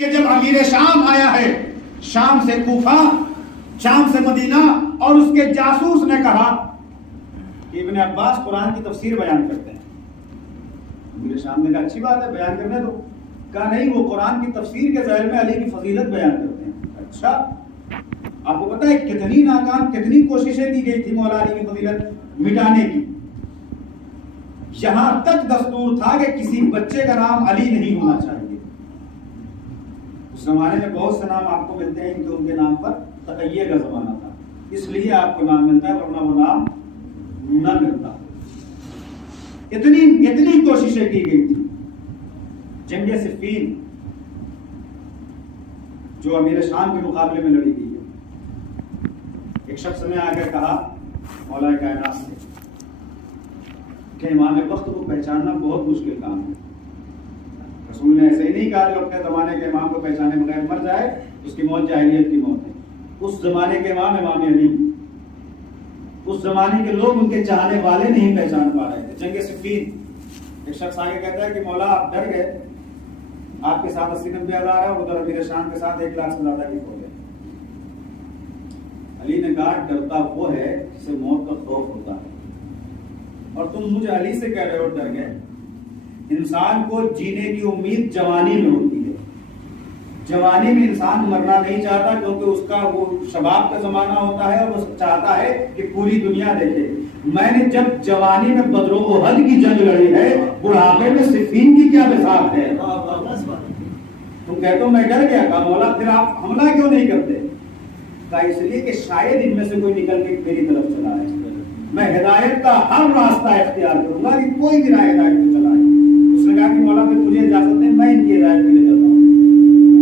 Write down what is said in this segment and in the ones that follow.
کہ جب امیر شام آیا ہے، شام سے کوفہ، شام سے مدینہ، اور اس کے جاسوس نے کہا کہ ابن عباس قرآن کی تفسیر بیان کرتے ہیں۔ امیر شام نے کہا اچھی بات ہے، بیان کرنے دو۔ کہا نہیں، وہ قرآن کی تفسیر کے ذیل میں علی کی فضیلت بیان کرتے ہیں۔ اچھا، آپ کو پتا ہے کتنی ناکام، کتنی کوششیں کی گئی تھی مولا علی کی فضیلت مٹانے کی۔ یہاں تک دستور تھا کہ کسی بچے کا نام علی نہیں ہونا چاہیے۔ اس زمانے میں بہت سے نام آپ کو ملتے ہیں کہ ان کے نام پر تقیہ کا زمانہ تھا، اس لیے آپ کو نام ملتا ہے، ورنہ وہ نام نہ ملتا۔ اتنی کوششیں کی گئی تھی۔ جنگ صفین جو امیر شام کے مقابلے میں لڑی گئی ہے، ایک شخص نے آ کر کہا مولا کائنات سے کہ امام وقت کو پہچاننا بہت مشکل کام ہے۔ رسول نے ایسے ہی نہیں کہا جو اپنے زمانے کے امام کو پہچانے بغیر مر جائے اس کی موت جاہلیت کی موت ہے۔ اس زمانے کے امام علی، اس زمانے کے لوگ ان کے چاہنے والے نہیں پہچان پا رہے تھے۔ جنگ صفین، ایک شخص آگے کہتا ہے کہ مولا آپ ڈر گئے، آپ کے ساتھ 80-90 ہزار ہے، ادھر امیر شام کے ساتھ 1 لاکھ سے زیادہ کی فوج ہے۔ علی نے کہا ڈرتا وہ ہے جسے موت کا خوف ہوتا ہے، اور تم مجھے علی سے کہہ رہے ہو ڈر گئے۔ انسان کو جینے کی امید جوانی میں ہوتی ہے، جوانی میں انسان مرنا نہیں چاہتا کیونکہ اس کا وہ شباب کا زمانہ ہوتا ہے اور وہ چاہتا ہے کہ پوری دنیا دیکھے۔ میں نے جب جوانی میں بدر و احد کی جنگ لڑی ہے، بڑھاپے میں صفین کی کیا مثال ہے؟ تم کہتے ہو میں ڈر گیا، کہا مولا پھر آپ حملہ کیوں نہیں کرتے؟ کہا اس لیے کہ شاید ان میں سے کوئی نکل کے میری طرف چلا ہے، میں ہدایت کا ہر راستہ اختیار کروں گا کہ کوئی بھی راہ ہدایت میں چلا ہے۔ اس نے کہا کہ مولا پھر مجھے اجازت دیں، میں ان کی ہدایت کے لیے چلتا ہوں۔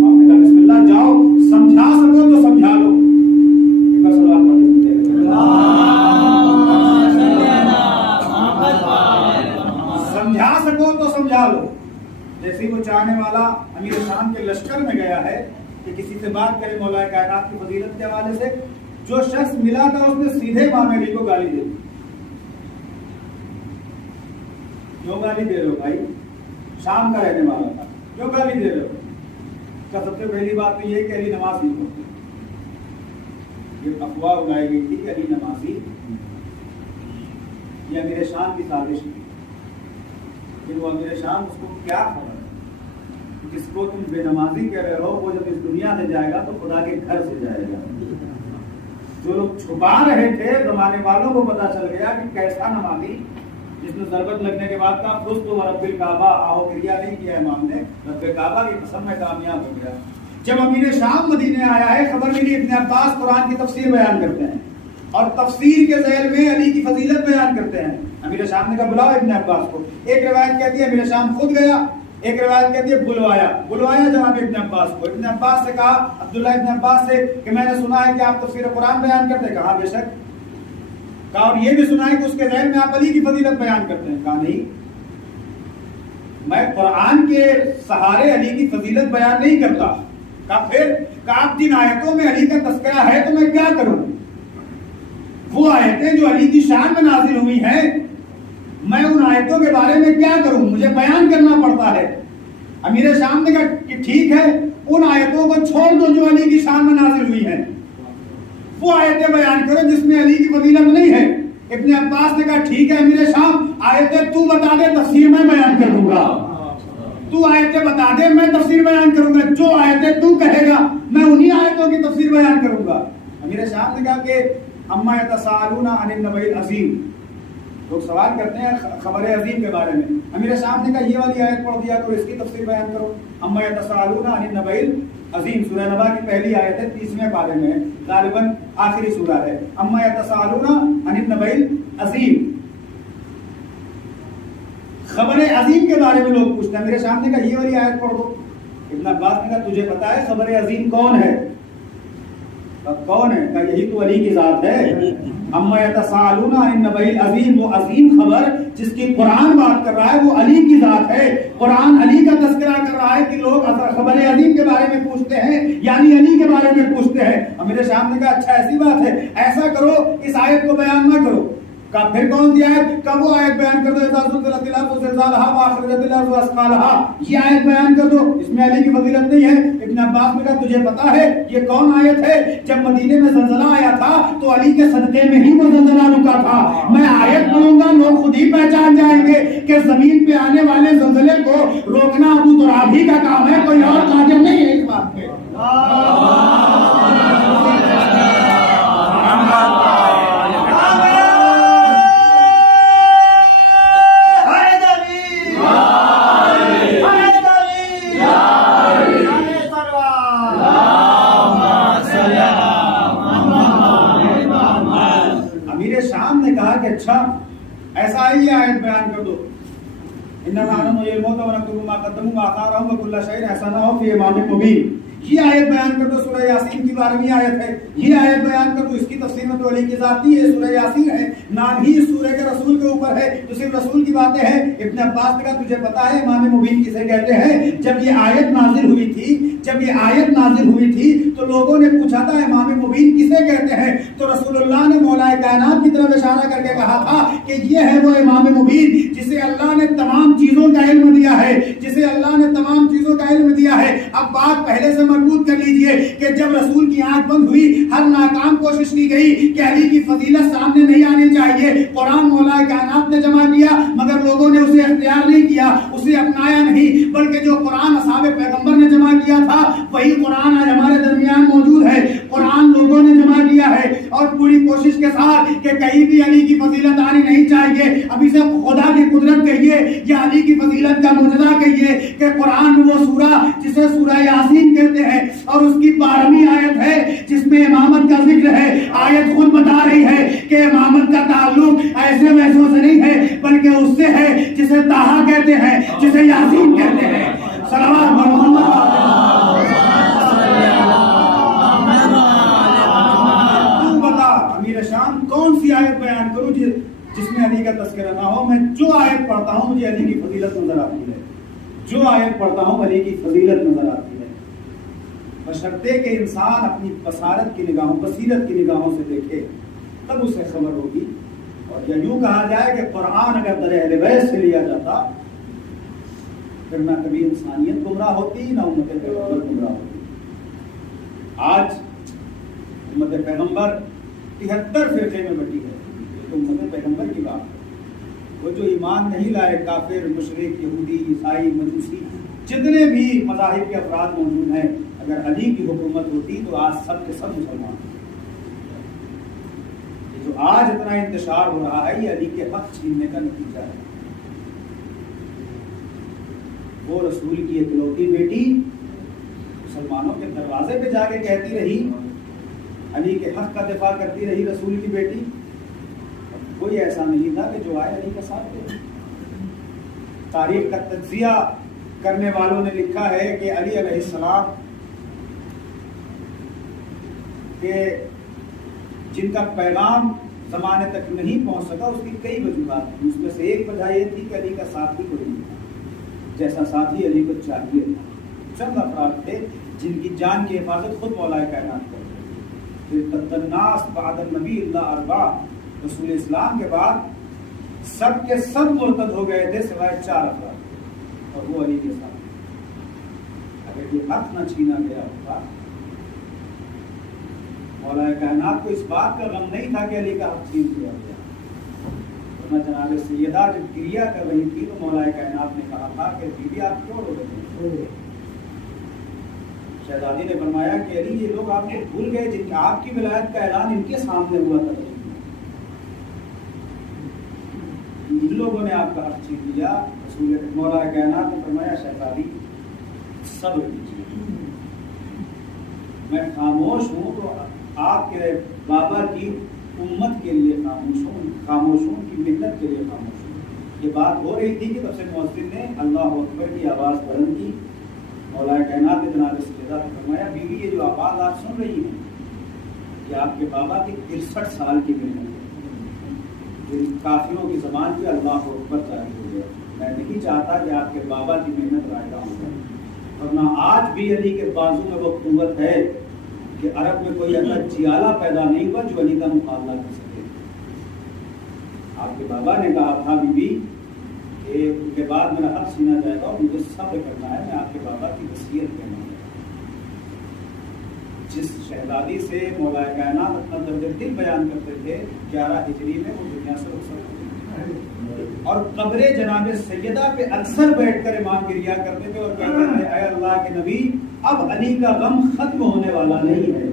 آپ نے کہا بسم اللہ، جاؤ، سمجھا سکو تو سمجھا لو۔ سمجھا سکو تو سمجھا لو۔ جیسے وہ چاہنے والا امیر شام کے لشکر میں گیا ہے کہ کسی سے بات کرے مولا کائنات کی فضیلت کے حوالے سے، جو شخص ملا تھا اس نے سیدھے امام علی کو گالی دے دی۔ کیوں گالی دے رہے ہو بھائی؟ شام کا رہنے والا تھا، کیوں گالی دے رہے ہو؟ کا سب سے پہلی بات تو یہ کہ علی نماز نہیں پڑھتے۔ یہ افواہ اگائی گئی تھی کہ علی نمازی، یہ امیر شام کی سازش تھی۔ پھر وہ امیر شام اس کو کیا خبر جس کو تم بے نمازی کہہ رہے ہو، وہ جب اس دنیا سے جائے گا تو خدا کے گھر سے جائے گا۔ جو لوگ چھپا رہے تھے زمانے والوں کو پتا چل گیا کہ کیسا نمازی جس نے ضربت لگنے کے بعد کہا فزت ورب الکعبہ، آہو گریا نہیں کیا امام نے، رب کعبہ کی قسم میں کامیاب ہو گیا۔ جب امیر شام مدینے آیا ہے، خبر ملی ابن عباس قرآن کی تفسیر بیان کرتے ہیں اور تفسیر کے ذیل میں علی کی فضیلت بیان کرتے ہیں۔ امیر شام نے کہا بلاؤ ابن عباس کو۔ ایک روایت کہتی ہے امیر شام خود گیا، ایک روایت کہتی ہے بلوایا جناب ابن عباس کو۔ ابن عباس سے کہا، عبداللہ ابن عباس سے، کہ میں نے سنا ہے کہ آپ تفسیر قرآن بیان کرتے ہیں۔ کہا بے شک۔ کہا اور یہ بھی سنا ہے کہ اس کے ذہن میں آپ علی کی فضیلت بیان کرتے ہیں۔ کہا نہیں، میں قرآن کے سہارے علی کی فضیلت بیان نہیں کرتا۔ کہا پھر؟ کہا آپ جن آیتوں میں علی کا تذکرہ ہے تو میں کیا کروں؟ وہ آیتیں جو علی کی شان میں نازل ہوئی ہیں، میں ان آیتوں کے بارے میں کیا کروں؟ مجھے بیان کرنا پڑتا ہے۔ امیر شام نے کہا کہ ٹھیک ہے، ان آیتوں کو چھوڑ دو جو علی کی شان میں نازل ہوئی ہیں، وہ آیتیں بیان کرو جس میں علی کی فضیلت نہیں ہے۔ ابن عباس نے کہا ٹھیک ہے امیر شام، آیتیں تو بتا دے، تفسیر میں بیان کر دوں گا۔ تو آیتیں بتا دے، میں تفسیر بیان کروں گا۔ جو آیتیں تو کہے گا میں انہی آیتوں کی تفسیر بیان کروں گا۔ امیر شام نے کہا کہ اما یتساءلون عن النبأ العظیم، لوگ سوال کرتے ہیں خبر عظیم کے بارے میں۔ امیر شام نے کہا یہ والی آیت پڑھ دیا کرو، اس کی تفسیر بیان کرو۔ اما یتساءلون عن النبأ العظیم سورہ نبا کی پہلی آیت ہے، 30ویں پارے میں ہے، غالباً آخری سورہ ہے۔ اما یتساءلون عن النبأ العظیم، خبر عظیم کے بارے میں لوگ پوچھتے ہیں۔ امیر شام نے کہا یہ والی آیت پڑھ دو۔ ابن عباس نے کہا تجھے پتا ہے خبر عظیم کون ہے؟ کون ہے؟ کہا یہی تو علی کی ذات ہے۔ اما یتساءلون عن النبأ العظیم، وہ عظیم خبر جس کی قرآن بات کر رہا ہے وہ علی کی ذات ہے۔ قرآن علی کا تذکرہ کر رہا ہے کہ لوگ خبر عظیم کے بارے میں پوچھتے ہیں، یعنی علی کے بارے میں پوچھتے ہیں۔ امیر شام نے کہا اچھا ایسی بات ہے، ایسا کرو اس آیت کو بیان نہ کرو۔ کہا پھر کون سی آیت؟ کب وہ آیت بیان کر دو، اذا زلزلت الارض زلزالها واخرجت الارض اثقالها، یہ آیت بیان کر دو، اس میں علی کی فضیلت نہیں ہے۔ ابن عباس نے کہا تجھے پتا ہے یہ کون آیت ہے؟ جب مدینے میں زلزلہ آیا تھا تو علی کے صدقے میں ہی وہ زلزلہ رکا تھا. میں آیت پڑھوں گا لوگ خود ہی پہچان جائیں گے کہ زمین پہ آنے والے زلزلے کو روکنا ابو ترابی کا کام ہے, کوئی اور قادر نہیں ہے اس بات پہ. اچھا ایسا ہی آیت بیان کر دو, انما نحن الموت ونكتب ما قدموا واثارهم وكل شيء احصيناه في امام مبين. یہ آیت بیان کر دو, سورہ یاسین کی 12ویں آیت ہے. یہ آیت بیان کر دو, اس کی تفسیر میں تو علی کی ذاتی ہے, سورہ یاسین ہے, نام ہی اس سورہ کے رسول کے اوپر ہے, تو صرف رسول کی باتیں ہیں. ابن عباس نے کہا تجھے پتا ہے امام مبین کسے کہتے ہیں؟ جب یہ آیت نازل ہوئی تھی تو لوگوں نے پوچھا تھا امام مبین کسے کہتے ہیں, تو رسول اللہ نے مولا کائنات کی طرف اشارہ کر کے کہا تھا کہ یہ ہے وہ امام مبین جسے اللہ نے تمام چیزوں کا علم دیا ہے, اب بات پہلے سے مربوط کر لیجئے کہ جب رسول کی آنکھ بند ہوئی, ہر ناکام کوشش کی گئی کہ علی کی فضیلت سامنے نہیں آنی چاہیے. قرآن مولا کائنات نے جمع کیا مگر لوگوں نے اسے اختیار نہیں کیا, اسے اپنایا نہیں, بلکہ جو قرآن اصحاب پیغمبر نے جمع کیا تھا وہی قرآن آج ہمارے درمیان موجود ہے. قرآن لوگوں نے جمع کیا ہے اور پوری کوشش کے ساتھ کہ کہیں بھی علی کی فضیلت آنی نہیں چاہیے. اب اسے خدا کی قدرت کہیے یا علی کی فضیلت کا معجزہ کہیے کہ قرآن وہ سورہ جسے سورہ یاسین کہتے ہیں اور اس کی 12ویں آیت ہے جس میں امامت کا ذکر ہے. آیت خود بتا رہی ہے کہ امامت کا تعلق ایسے ویسوں سے نہیں ہے بلکہ اس سے ہے جسے طٰہٰ کہتے ہیں, جسے یاسین کہتے ہیں. صلوات محمد. تو بتا امیر شام کون سی آیت بیان کروں جس میں علی کا تذکرہ نہ ہو؟ میں جو آیت پڑھتا ہوں مجھے علی کی فضیلت نظر آتی ہے, علی کی فضیلت نظر آتی ہے. بشرطے کہ انسان اپنی بصیرت کی نگاہوں سے دیکھے تب اسے خبر ہوگی. اور یا یوں کہا جائے کہ قرآن اگر در اہل بیت سے لیا جاتا پھر نہ کبھی انسانیت گمراہ ہوتی نہ امت پیغمبر گمراہ ہوتی. آج امت پیغمبر 73 فرقے میں بٹی ہے, تو امت پیغمبر کی بات ہے. وہ جو ایمان نہیں لائے کافر, مشرک, یہودی, عیسائی, مجوسی, جتنے بھی مذاہب کے افراد موجود ہیں, اگر علی کی حکومت ہوتی تو آج سب کے سب مسلمان ہیں. جو آج اتنا انتشار ہو رہا ہے یہ علی کے حق چھیننے کا نتیجہ ہے. وہ رسول کی اکلوتی بیٹی مسلمانوں کے دروازے پہ جا کے کہتی رہی, علی کے حق کا دفاع کرتی رہی رسول کی بیٹی. کوئی ایسا نہیں تھا کہ جو آئے علی کا ساتھ دے. تاریخ کا تجزیہ کرنے والوں نے لکھا ہے کہ علی علیہ السلام کہ جن کا پیغام زمانے تک نہیں پہنچ سکا اس کی کئی وجوہات تھیں. اس میں سے ایک وجہ یہ تھی کہ علی کا ساتھی کوئی نہیں تھا جیسا ساتھی علی کو چاہیے تھا. چند افراد تھے جن کی جان کی حفاظت خود مولا کائنات کرتے. پھر الناس بعد النبی اللہ اربع, رسول اسلام کے بعد سب کے سب مرتد ہو گئے تھے سوائے 4 افراد, اور وہ علی کے ساتھ. اگر یہ حق نہ چھینا گیا ہوتا, مولا کائنات کو اس بات کا غم نہیں تھا کہ علی کا حق چھین لیا گیا. ورنہ جناب سیدہ جب کریا کر رہی تھی تو مولا کائنات نے کہا تھا کہ بیوی آپ کیوں رو رہے ہیں؟ شہزادی نے فرمایا کہ علی یہ لوگ آپ کو بھول گئے جن آپ کی ولایت کا اعلان ان کے سامنے ہوا تھا. ان لوگوں نے آپ کا حق چھین لیا. رسول مولا کائنات نے فرمایا شہزادی صبر کیجیے, میں خاموش ہوں تو آپ کے بابا کی امت کے لیے خاموش ہوں کی ملت کے لیے خاموش ہوں. یہ بات ہو رہی تھی کہ تب سے مؤذن نے اللہ اکبر کی آواز بلند کی. مولا کائنات نے جناب سیدہ نے فرمایا بیوی یہ جو آواز آپ سن رہی ہیں یہ آپ کے بابا کی 63 سال کی محنت ہے, جن کافروں کی زبان پہ اللہ اکبر جاری ہو گیا. میں نہیں چاہتا کہ آپ کے بابا کی محنت رائگاں ہو جائے, ورنہ آج بھی علی کے بازو میں وہ قوت ہے کہ عرب میں کوئی ایسا جیالہ پیدا نہیں ہوا جو علی کا مقابلہ کر سکے. آپ کے بابا نے کہا تھا بیوی کہ ان کے بعد میرا حق چھینا جائے گا اور مجھے صبر کرنا ہے, میں آپ کے بابا کی وصیت کہنا ہے. جس شہزادی سے مولا کائنات اپنا درد دل بیان کرتے تھے 11 ہجری میں وہ دنیا سے رخصت ہوئی، اور قبر جناب سیدہ پہ اکثر بیٹھ کر امام گریا کرتے تھے اور کہتے تھے اے اللہ کے نبی اب علی کا غم ختم ہونے والا نہیں ہے۔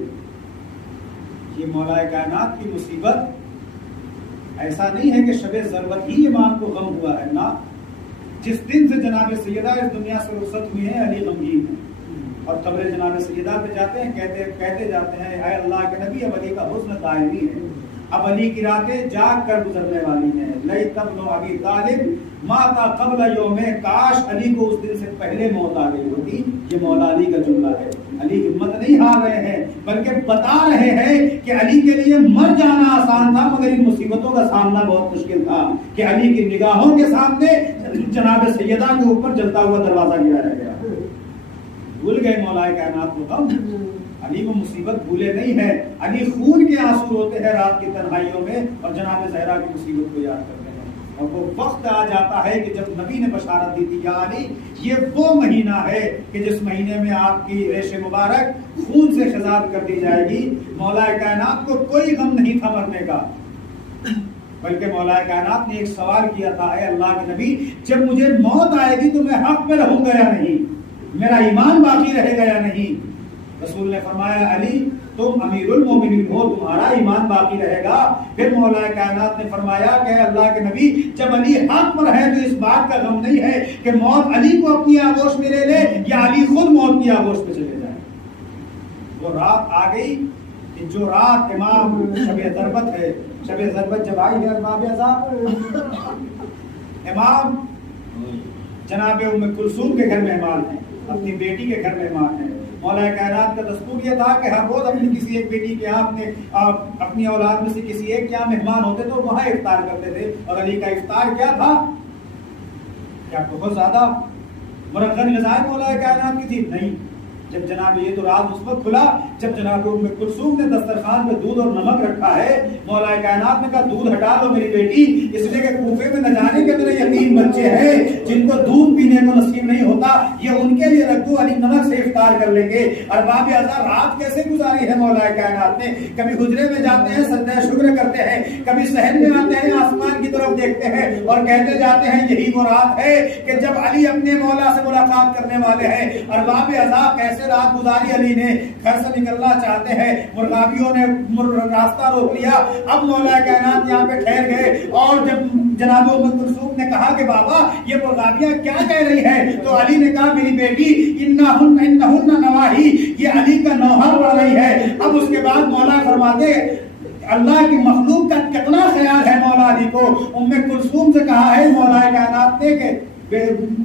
یہ مولا کائنات کی مصیبت ایسا نہیں ہے کہ شب ضرورت ہی امام کو غم ہوا ہے، نہ، جس دن سے جناب سیدہ اس دنیا سے رخصت ہوئی ہے علی غمگین ہے، اور قبر جناب سیدہ پہ جاتے ہیں کہتے جاتے ہیں اے اللہ کے نبی اب علی کا حسن دائمی ہے، اب علی کی راتیں جاگ کر گزرنے والی ہیں، لئی تبن ابی طالب ماتا قبل یوم، کاش علی کو اس دن سے پہلے موت آ گئی ہوتی۔ یہ مولا علی کا جملہ ہے۔ علی ہمت نہیں ہار رہے ہیں بلکہ بتا رہے ہیں کہ علی کے لیے مر جانا آسان تھا مگر ان مصیبتوں کا سامنا بہت مشکل تھا کہ علی کی نگاہوں کے سامنے جناب سیدہ کے اوپر جلتا ہوا دروازہ گرایا گیا۔ بھول گئے مولا کائنات کو غم، علی وہ مصیبت بھولے نہیں ہے، علی خون کے آنسو روتے ہیں رات کی تنہائیوں میں اور جناب زہرا کی مصیبت کو یاد کرتے ہیں، اور وہ وقت آ جاتا ہے کہ جب نبی نے بشارت دی تھی یا علی یہ وہ مہینہ ہے کہ جس مہینے میں آپ کی ریش مبارک خون سے خضاب کر دی جائے گی۔ مولا کائنات کو کوئی غم نہیں تھا مرنے کا، بلکہ مولا کائنات نے ایک سوال کیا تھا اے اللہ کے نبی جب مجھے موت آئے گی تو میں حق میں رہوں گا یا نہیں، میرا ایمان باقی رہے گا یا نہیں؟ رسول نے فرمایا علی تم امیر المومنین ہو، تمہارا ایمان باقی رہے گا۔ پھر مولا کائنات نے فرمایا کہ اللہ کے نبی جب علی حق پر ہے تو اس بات کا غم نہیں ہے کہ موت علی کو اپنی آغوش میں لے لے یا علی خود موت کی آغوش میں چلے جائے۔ وہ رات آ گئی کہ جو رات امام شب ضربت ہے، شب ضربت جب آئی ہے امام جناب ام کلثوم کے گھر مہمان ہیں، اپنی بیٹی کے گھر مہمان ہیں۔ مولا کائنات کا دستور یہ تھا کہ ہر روز اپنی کسی ایک بیٹی کے یہاں اپنی اولاد میں سے کسی ایک کے یہاں مہمان ہوتے تو وہاں افطار کرتے تھے، اور علی کا افطار کیا تھا؟ کیا بہت زیادہ مرغن غذائیں مولا کائنات کی تھی؟ نہیں۔ جب جناب یہ تو راز اس وقت کھلا جب جناب ام کلثوم نے دسترخوان میں دودھ اور نمک رکھا ہے، مولا کائنات نے کہا دودھ ہٹا لو میری بیٹی، اس لیے کہ کوفے میں نہ جانے کے میرے یتیم بچے ہیں جن کو دودھ پینے کو نصیب نہیں ہوتا، یہ ان کے لیے رکھ دو، علی نمک سے افطار کر لیں گے۔ ارباب اعضاء رات کیسے گزاری ہے مولا کائنات نے؟ کبھی حجرے میں جاتے ہیں سجدہ شکر کرتے ہیں، کبھی صحن میں آتے ہیں آسمان کی طرف دیکھتے ہیں اور کہتے جاتے ہیں یہی وہ رات ہے کہ جب علی اپنے مولا سے ملاقات کرنے والے ہیں۔ ارباب اعضاء کیسے رات گزاری علی نے؟ گھر سے نکلنا چاہتے ہیں، مرغابیوں نے راستہ روک لیا، اب مولا کائنات یہاں پہ ٹھہر گئے، اور جب جناب ام کلثوم نے کہا کہ بابا یہ مرغابیاں کیا کہہ رہی ہے تو علی نے کہا میری بیٹی انہن نواہی، یہ علی کا نوحہ پڑھ رہی ہے۔ اب اس کے بعد مولا فرماتے اللہ کی مخلوق کا کتنا خیال ہے مولا علی کو۔ ام کلثوم سے کہا ہے مولا کائنات نے کہ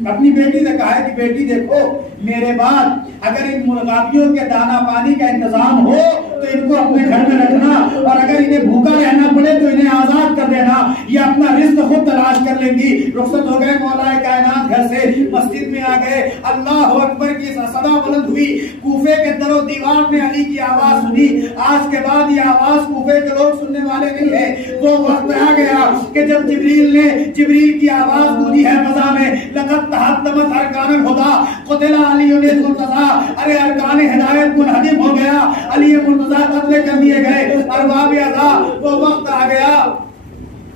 اپنی بیٹی سے کہا ہے کہ بیٹی دیکھو میرے بعد اگر ان مرغابیوں کے دانا پانی کا انتظام ہو تو ان کو اپنے گھر میں رکھنا، اور اگر انہیں بھوکا رہنا پڑے تو انہیں آزاد کر دینا، یہ اپنا رزق خود تلاش کر لیں گی۔ رخصت ہو گئے مولا کائنات گھر سے، مسجد میں آ گئے، اللہ اکبر کی صدا بلند ہوئی، کوفے کے در و دیوار میں علی کی آواز سنی۔ آج کے بعد یہ آواز کوفے کے لوگ سننے والے نہیں ہے، وہ وقت آ گیا کہ جب جبریل کی آواز گونجی ہے فضا میں، لقد تحطمت ارکان الہدی قتل علی المرتضی، ارے ارکان ہدایت منہدم ہو گیا، علی مرتضی قتل کر دیے گئے۔ ارباب اعضاء وہ وقت آ گیا،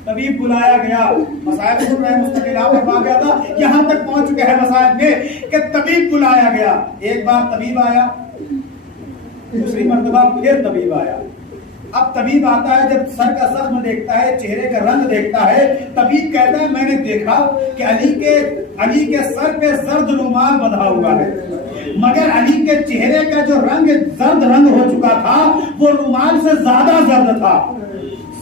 طبیب بلایا گیا، مسائل سن رہے مستقل ارباب اعضاء یہاں تک پہنچ چکے ہیں مسائل میں کہ طبیب بلایا گیا۔ ایک بار طبیب آیا، دوسری مرتبہ پھر طبیب آیا۔ اب طبیب آتا ہے جب سر کا زخم دیکھتا ہے، چہرے کا رنگ دیکھتا ہے، طبیب کہتا ہے میں نے دیکھا کہ علی کے سر پہ زرد رومال بندھا ہوا ہے، مگر علی کے چہرے کا جو رنگ زرد رنگ ہو چکا تھا وہ رومال سے زیادہ زرد تھا۔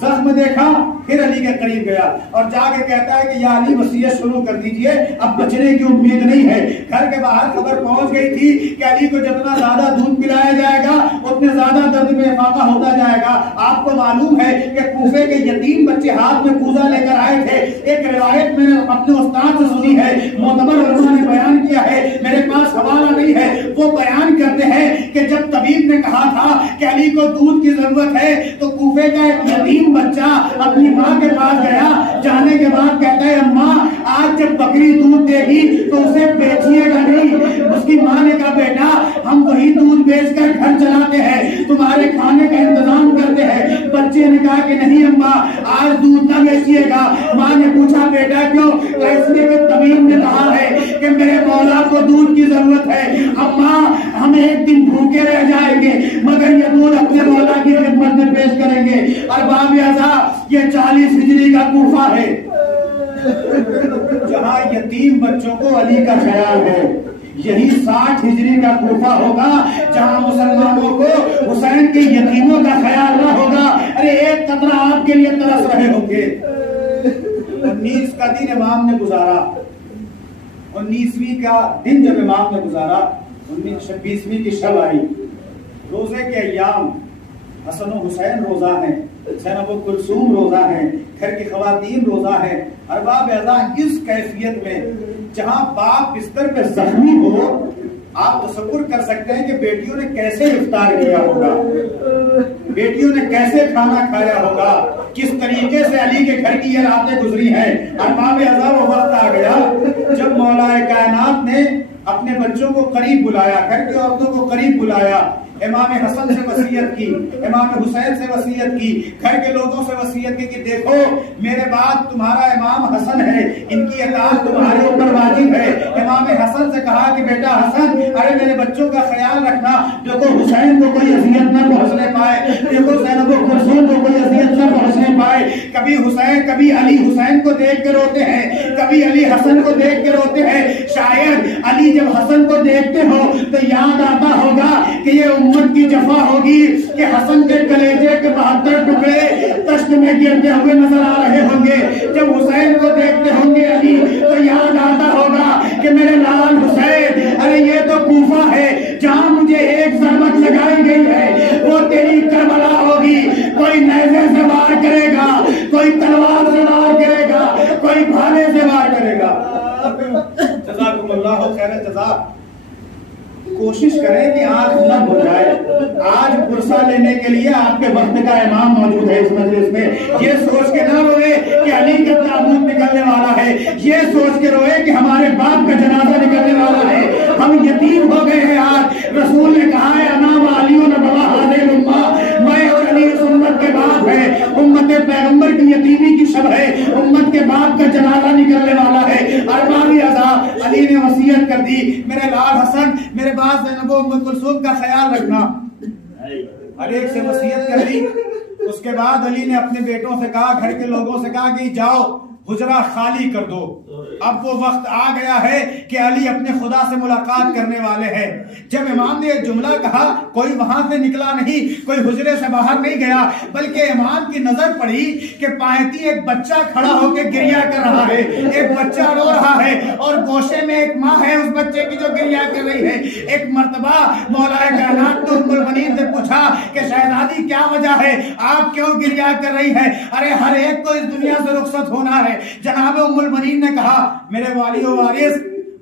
زخم دیکھا، پھر علی کے قریب گیا اور جا کے کہتا ہے کہ یا علی وصیت شروع کر دیجئے، اب بچنے کی امید نہیں ہے۔ گھر کے باہر خبر پہنچ گئی تھی کہ علی کو جتنا زیادہ دودھ پلایا جائے گا اتنے زیادہ درد میں افاقہ ہوتا جائے گا۔ آپ کو معلوم ہے کہ کوفے کے یتیم بچے ہاتھ میں کوزہ لے کر آئے تھے۔ ایک روایت میں نے اپنے استاد سے سنی ہے، معتبر علماء نے بیان کیا ہے، میرے پاس حوالہ نہیں ہے، وہ بیان کرتے ہیں کہ جب طبیب نے کہا تھا کہ علی کو دودھ کی ضرورت ہے تو کوفے کا ایک یتیم بچہ اپنی ماں کے پاس گیا، جانے کے بعد کہتا ہے اماں آج جب بکری دودھ دے گی تو اسے بیچیے گا نہیں۔ اس کی ماں نے کہا بیٹا ہم وہی دودھ بیچ کر گھر چلاتے ہیں، تمہارے کھانے کا انتظام کرتے ہیں۔ بچے نے کہا کہ نہیں اماں آج دودھ نہ بیچیے گا۔ ماں نے پوچھا بیٹا کیوں؟ اس لیے کہ طبیب نے کہا ہے کہ میرے مولا کو دودھ کی ضرورت ہے۔ اماں ہم ایک دن بھوکے رہ جائیں گے مگر یہ دودھ اپنے مولا کی خدمت میں پیش کریں گے۔ ارباب اعضاء یہ 40 ہجری کا کوفہ ہے جہاں یتیم بچوں کو علی کا خیال ہے، یہی 60 ہجری کا کوفہ ہوگا جہاں مسلمانوں کو حسین کے یتیموں کا خیال نہ ہوگا۔ ارے ایک قطرہ آپ کے لیے ترس رہے ہوں گے۔ 19 کا دن امام نے گزارا، 19ویں کا دن جب امام نے گزارا، 26ویں کی شب آئی، روزے کے ایام، حسن و حسین روزہ ہیں، زینب و کلثوم روزہ ہیں، گھر کی خواتین روزہ ہیں۔ ارباب اعضاء اس کیفیت میں جہاں باپ بستر پہ زخمی ہو، آپ تصور کر سکتے ہیں کہ بیٹیوں نے کیسے افطار کیا ہوگا، بیٹیوں نے کیسے کھانا کھایا ہوگا، کس طریقے سے علی کے گھر کی یہ راتیں گزری ہیں۔ ارباب اعضاء وہ وقت آ گیا جب مولا کائنات نے اپنے بچوں کو قریب بلایا، گھر کی عورتوں کو قریب بلایا، امام حسن سے وصیت کی، امام حسین سے وصیت کی، گھر کے لوگوں سے وصیت کی کہ دیکھو میرے بعد تمہارا امام حسن ہے، ان کی اطاعت تمہارے اوپر واجب ہے۔ امام حسن سے کہا کہ بیٹا حسن ارے میرے بچوں کا خیال رکھنا، دیکھو حسین کو کوئی اذیت نہ پہنچنے پائے، دیکھو زینب و کلثوم کو کوئی اذیت نہ پہنچنے پائے۔ کبھی حسین کبھی علی حسین کو دیکھ کے روتے ہیں، کبھی علی حسن کو دیکھ کے روتے ہیں۔ شاید علی جب حسن کو دیکھتے ہو تو یاد آتا ہوگا کہ یہ امت کی جفا ہوگی کہ حسن کے کلیجے کے 72 ٹکڑے تشت میں گرتے ہوئے نظر آ رہے ہوں گے۔ جب حسین کو دیکھتے ہوں گے علی تو یاد آتا ہوگا کہ میرے لال حسین ارے یہ تو کوفہ ہے جہاں مجھے ایک ضربت لگائی گئی ہے، وہ تیری کربلا ہوگی۔ کوئی نیزے سے وار کرے گا، کوئی تلوار سے وار کرے گا، کوئی بھالے سے وار کرے گا۔ جزاکم اللہ خیر الجزا۔ کوشش کریں کہ آنکھ نہ ہو جائے۔ آج پرسہ لینے کے لیے آپ کے وقت کا امام موجود ہے اس مجلس میں، یہ سوچ کے نہ روئے کہ علی کا تابوت نکلنے والا ہے، یہ سوچ کے روئے کہ ہمارے باپ کا جنازہ نکلنے والا ہے۔ ہم یتیم ہو گئے ہیں آج۔ رسول نے کہا ہے انا و علی نبوا ہذہ الامہ، میں اور علی اس امت کے باپ ہے۔ امت پیغمبر کی یتیمی کی شب ہے، امت کے باپ کا جنازہ نکلنے والا ہے۔ ارباب اعضاء علی نے وصیت کر دی میرے لال حسن میرے بعد زینب و ام کلثوم کا خیال رکھنا، ہر ایک سے وصیت کر دی۔ اس کے بعد علی نے اپنے بیٹوں سے کہا، گھر کے لوگوں سے کہا کہ جاؤ حجرہ خالی کر دو، اب وہ وقت آ گیا ہے کہ علی اپنے خدا سے ملاقات کرنے والے ہیں۔ جب امام نے ایک جملہ کہا کوئی وہاں سے نکلا نہیں، کوئی حجرے سے باہر نہیں گیا، بلکہ امام کی نظر پڑی کہ پایتی ایک بچہ کھڑا ہو کے گریہ کر رہا ہے، ایک بچہ رو رہا ہے اور گوشے میں ایک ماں ہے اس بچے کی جو گریہ کر رہی ہے۔ ایک مرتبہ مولا کائنات نے ام المؤمنین سے پوچھا کہ شہزادی کیا وجہ ہے، آپ کیوں گریہ کر رہی ہے؟ ارے ہر ایک کو اس دنیا سے رخصت ہونا ہے۔ جناب ام المؤمنین نے کہا میرے والی و وارث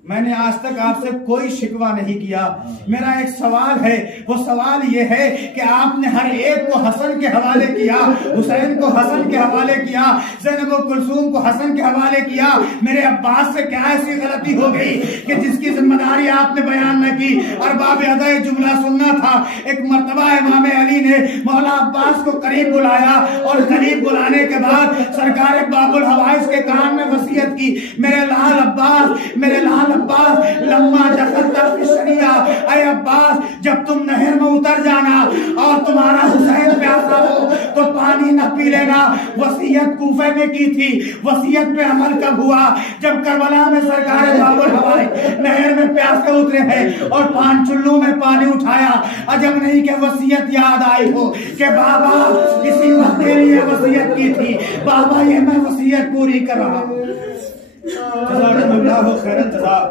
میں نے آج تک آپ سے کوئی شکوہ نہیں کیا، میرا ایک سوال ہے، وہ سوال یہ ہے کہ آپ نے ہر ایک کو حسن کے حوالے کیا، حسین کو حسن کے حوالے کیا، زینب و کلثوم کو حسن کے حوالے کیا، میرے عباس سے کیا ایسی غلطی ہو گئی کہ جس کی ذمہ داری آپ نے بیان نہ کی؟ ارباب اعضاء جملہ سننا تھا۔ ایک مرتبہ امام علی نے مولا عباس کو قریب بلایا اور قریب بلانے کے بعد سرکار باب الحوائج کے کان میں وصیت کی، میرے لال عباس، میرے لال عباس لما دخلت فی الشریعہ، اے عباس جب تم نہر میں اتر جانا اور تمہارا حسین پیاسا ہو تو پانی نہ پی لینا۔ وصیت کوفے میں کی تھی، وصیت پہ عمل کب ہوا؟ جب کربلا میں سرکار باب الحوائج نہر میں پیاسے اترے ہیں اور 5 چلوں میں پانی اٹھایا، عجب نہیں کہ وصیت یاد آئی ہو کہ بابا اسی وقت کے لیے وصیت کی تھی، بابا یہ میں وصیت پوری کر رہا ہوں۔ جزاکم اللہ خیر الجزاء۔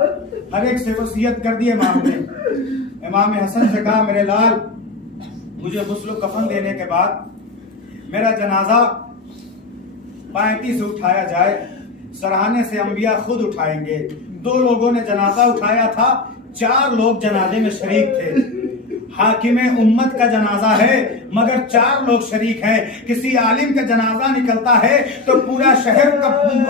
ہر ایک سے وصیت کر دی امام نے۔ امام حسن سے کہا میرے لال مجھے غسل و کفن دینے کے بعد میرا جنازہ پائیتی سے اٹھایا جائے، سرہانے سے انبیاء خود اٹھائیں گے۔ 2 لوگوں نے جنازہ اٹھایا تھا، 4 لوگ جنازے میں شریک تھے۔ حاکم امت کا جنازہ ہے مگر 4 لوگ شریک ہیں. کسی عالم کا جنازہ نکلتا ہے تو پورا شہر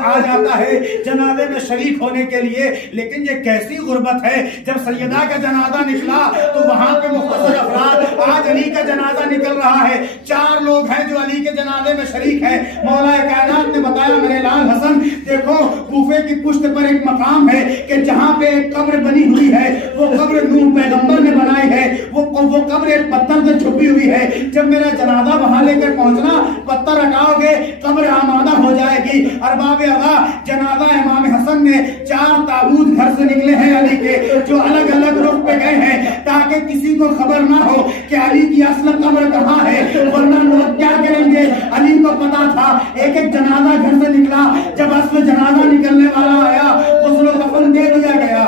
آ جاتا ہے جنازے میں شریک ہونے کے لیے. لیکن یہ کیسی غربت ہے, جب سیدہ کا جنازہ نکلا تو وہاں پہ مختصر افراد. آج علی کا جنازہ نکل رہا ہے, 4 لوگ ہیں جو علی کے جنازے میں شریک ہیں. مولا کائنات نے بتایا میرے لال حسن دیکھو کوفے کی پشت پر ایک مقام ہے کہ جہاں پہ ایک قبر بنی ہوئی ہے, وہ قبر نوح پیغمبر نے بنائی ہے. وہ قبر ایک پتھر سے چھپی ہوئی ہے. جب میرا جنازہ وہاں لے کر پہنچنا, پتھر رکھاؤ گے, قبر آمادہ ہو جائے گی. ارباب ادا جنازہ امام حسن نے 4 تابوت گھر سے نکلے ہیں علی کے, جو الگ الگ رخ پہ گئے ہیں تاکہ کسی کو خبر نہ ہو کہ علی کی اصل قبر کہاں ہے, ورنہ لوگ کیا کریں گے. علی کو پتا تھا ایک ایک جنازہ گھر سے نکلا. جب اصل جنازہ نکلنے والا آیا غسل و کفن دے دیا گیا.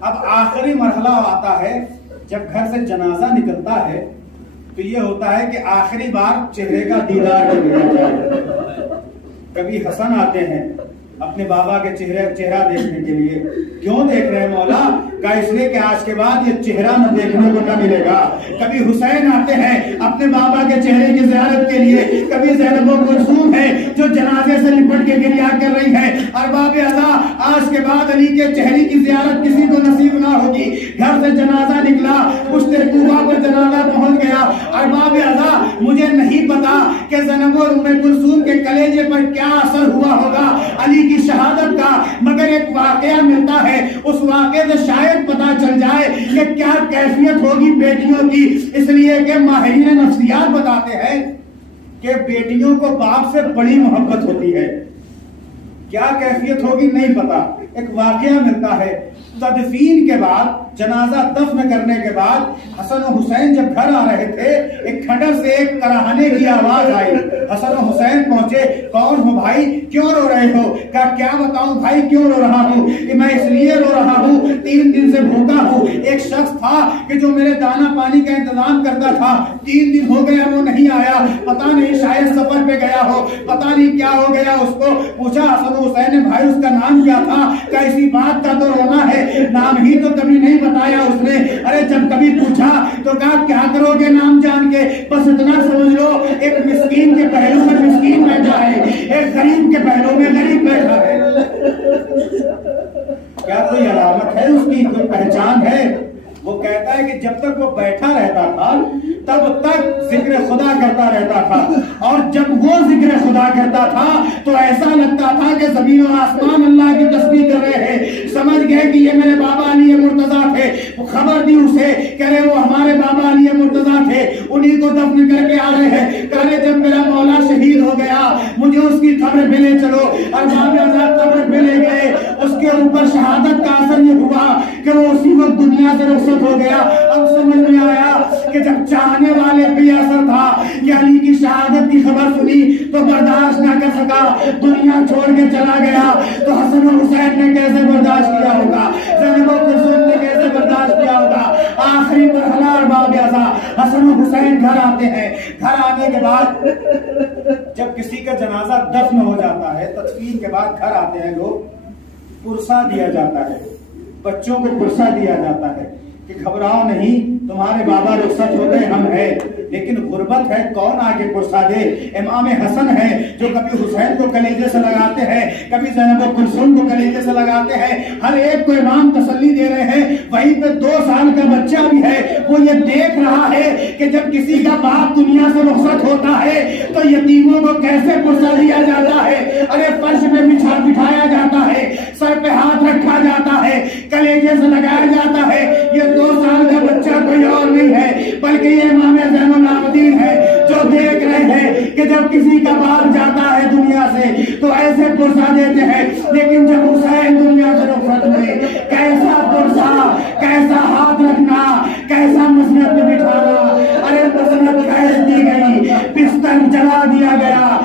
اب آخری مرحلہ آتا ہے جب گھر سے جنازہ نکلتا ہے تو یہ ہوتا ہے کہ آخری بار چہرے کا دیدار کر لیا جائے. کبھی حسن آتے ہیں اپنے بابا کے چہرہ دیکھنے کے لیے. کیوں دیکھ رہے ہیں مولا؟ کہ اس لیے کہ آج کے بعد یہ چہرہ نہ دیکھنے کو نہ ملے گا. کبھی حسین آتے ہیں اپنے بابا کے چہرے کی زیارت کے لیے. کبھی زینب و کلثوم ہے جو جنازے سے لپٹ کے گریہ کر رہی ہے. ارباب ادا آج کے بعد علی کے چہرے کی زیارت کسی کو نصیب نہ ہوگی. گھر سے جنازہ نکلا, پشت کوفہ پر جنازہ پہنچ گیا. ارباب ادا مجھے نہیں پتا کہ زینب و کلثوم کے کلیجے پر کیا اثر ہوا ہوگا علی کی شہادت کا, مگر ایک واقعہ ملتا ہے. اس واقعے سے شاید پتا چل جائے کہ کیا کیفیت ہوگی بیٹیوں کی. اس لیے کہ ماہرین نفسیات بتاتے ہیں کہ بیٹیوں کو باپ سے بڑی محبت ہوتی ہے. کیا کیفیت ہوگی نہیں پتا. ایک واقعہ ملتا ہے تدفین کے بعد, جنازہ دفن کرنے کے بعد حسن و حسین جب گھر آ رہے تھے ایک کھڈر سے ایک کراہنے کی آواز آئی. حسن و حسین پہنچے, کون ہو بھائی, کیوں رو رہے ہو؟ کہا کیا بتاؤں بھائی کیوں رو رہا ہوں, کہ میں اس لیے رو رہا ہوں 3 دن سے بھوکا ہوں. ایک شخص تھا کہ جو میرے دانا پانی کا انتظام کرتا تھا, 3 دن ہو گیا وہ نہیں آیا. پتا نہیں شاید سفر پہ گیا ہو, پتا نہیں کیا ہو گیا. اس کو پوچھا حسن و حسین نے, بھائی اس کا نام کیا تھا؟ کہ اسی بات کا تو رونا ہے, نام ہی تو کبھی نہیں بتایا اس نے. ارے جب کبھی پوچھا تو کہا کیا کرو گے نام جان کے, بس اتنا سمجھ لو ایک مسکین کے پہلو میں مسکین بیٹھا ہے, ایک غریب کے پہلو میں غریب بیٹھا ہے. کیا کوئی علامت ہے اس کی, کوئی پہچان ہے؟ وہ کہتا ہے کہ جب تک وہ بیٹھا رہتا تھا تب تک ذکر خدا کرتا رہتا تھا, اور جب وہ ذکر خدا کرتا تھا تو ایسا لگتا تھا کہ زمین و آسمان اللہ کی تسبیح کر رہے ہیں. سمجھ گئے کہ یہ میرے بابا علی مرتضیٰ تھے. وہ خبر دی اسے, کہہ رہے وہ ہمارے بابا علی مرتضیٰ تھے, انہیں کو دفن کر کے آ رہے ہیں. کہہ رہے جب میرا مولا شہید ہو گیا مجھے اس کی قبر پہ لے چلو. اور قبر پہ لے گئے, اس کے اوپر شہادت کا اثر یہ ہوا کہ وہ اسی وقت دنیا سے رخصت ہو گیا. اب سمجھ میں آیا کہ جب چاہنے والے پہ اثر تھا کہ علی کی شہادت کی خبر سنی تو برداشت نہ کر سکا, دنیا چھوڑ کے چلا گیا. تو حسن و حسین نے کیسے برداشت کیا ہوگا, زینب و کلثوم نے کیسے برداشت کیا ہوگا. آخری مرحلہ ارباب اعضا حسن و حسین گھر آتے ہیں. گھر آنے کے بعد جب کسی کا جنازہ دفن ہو جاتا ہے, تدفین کے بعد گھر آتے ہیں لوگ, پرسہ دیا جاتا ہے, بچوں کو پرسہ دیا جاتا ہے کہ گھبراؤ نہیں, تمہارے بابا رخصت ہو گئے, ہم ہیں. لیکن غربت ہے, کون آگے پرسہ دے؟ امام حسن ہے جو کبھی حسین کو کلیجے سے لگاتے ہیں, کبھی زینب و کلثوم کو کلیجے سے لگاتے ہیں. ہر ایک کو امام تسلی دے رہے ہیں. وہیں پہ 2 سال کا بچہ بھی ہے, وہ یہ دیکھ رہا ہے کہ جب کسی کا باپ دنیا سے رخصت ہوتا ہے تو یتیموں کو کیسے پرسہ دیا جاتا ہے. ارے فرش پہ بٹھایا جاتا ہے, سر پہ ہاتھ رکھا جاتا ہے, کلیجے سے لگایا جاتا ہے. یہ 2 سال کا بچہ کوئی اور نہیں ہے بلکہ یہ امام زین العابدین ہے جو دیکھ رہے ہیں کہ جب کسی کا باپ جاتا ہے دنیا سے تو ایسے پرسہ دیتے ہیں. لیکن جب حسین دنیا سے رخصت ہوئے, کیسا پرسہ, کیسا ہاتھ رکھنا, کیسا مسند میں بٹھانا. ارے مسند کھینچ دی گئی, بستر جلا دیا گیا,